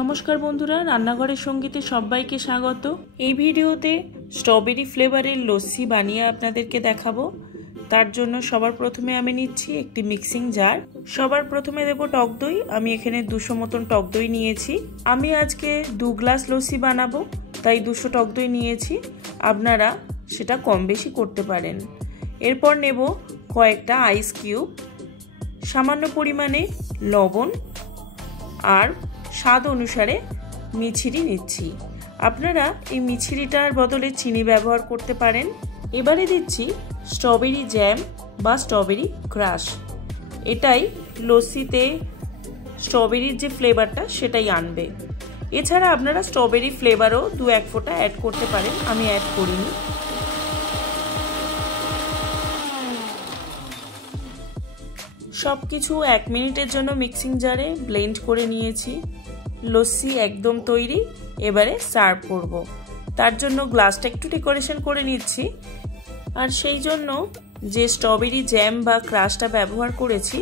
নমস্কার বন্ধুরা, রান্নাঘরের সঙ্গীতে সবাইকে স্বাগত। এই ভিডিওতে স্ট্রবেরি ফ্লেভারের লস্যি বানিয়ে আপনাদেরকে দেখাবো। তার জন্য সবার প্রথমে আমি নিচ্ছি একটি মিক্সিং জার। সবার প্রথমে দেব টক দই। আমি এখানে 200 মতন টক দই নিয়েছি। আমি আজকে 2 গ্লাস লস্যি বানাবো, তাই 200 টক দই নিয়েছি। আপনারা সেটা কম বেশি করতে পারেন। এরপর নেব কয়েকটা আইস কিউব, সামান্য পরিমাণে লবণ আর স্বাদ অনুসারে মিছরি নিচ্ছি। আপনারা এই মিছরিটার বদলে চিনি ব্যবহার করতে পারেন। এবারে দিচ্ছি স্ট্রবেরি জ্যাম বা স্ট্রবেরি ক্রাশ। এটাই লস্যিতে স্ট্রবেরির যে ফ্লেভারটা সেটাই আনবে। এছাড়া আপনারা স্ট্রবেরি ফ্লেভারও 2-1 ফোঁটা অ্যাড করতে পারেন, আমি অ্যাড করিনি। সব কিছু 1 মিনিটের জন্য মিক্সিং জারে ব্লেন্ড করে নিয়েছি। লস্যি একদম তৈরি। এবারে সার্ভ করব। তার জন্য গ্লাসটা একটু ডেকোরেশন করে নিচ্ছি। আর সেই জন্য যে স্ট্রবেরি জ্যাম বা ক্রাশটা ব্যবহার করেছি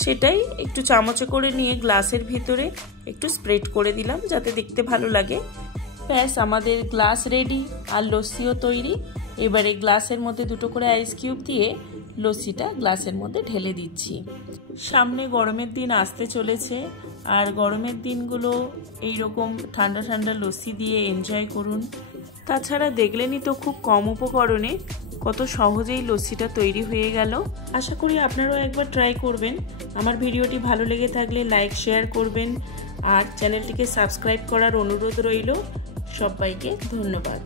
সেটাই একটু চামচে করে নিয়ে গ্লাসের ভিতরে একটু স্প্রেড করে দিলাম, যাতে দেখতে ভালো লাগে। ব্যাস, আমাদের গ্লাস রেডি আর লস্যিও তৈরি। এবারে গ্লাসের মধ্যে 2টো করে আইস কিউব দিয়ে লস্যিটা গ্লাসের মধ্যে ঢেলে দিচ্ছি। সামনে গরমের দিন আসতে চলেছে, আর গরমের দিনগুলো এইরকম ঠান্ডা ঠান্ডা লস্যি দিয়ে এনজয় করুন। তাছাড়া দেখলেনই তো খুব কম উপকরণে কত সহজেই লস্যিটা তৈরি হয়ে গেল। আশা করি আপনারাও একবার ট্রাই করবেন। আমার ভিডিওটি ভালো লেগে থাকলে লাইক শেয়ার করবেন আর চ্যানেলটিকে সাবস্ক্রাইব করার অনুরোধ রইল। সবাইকে ধন্যবাদ।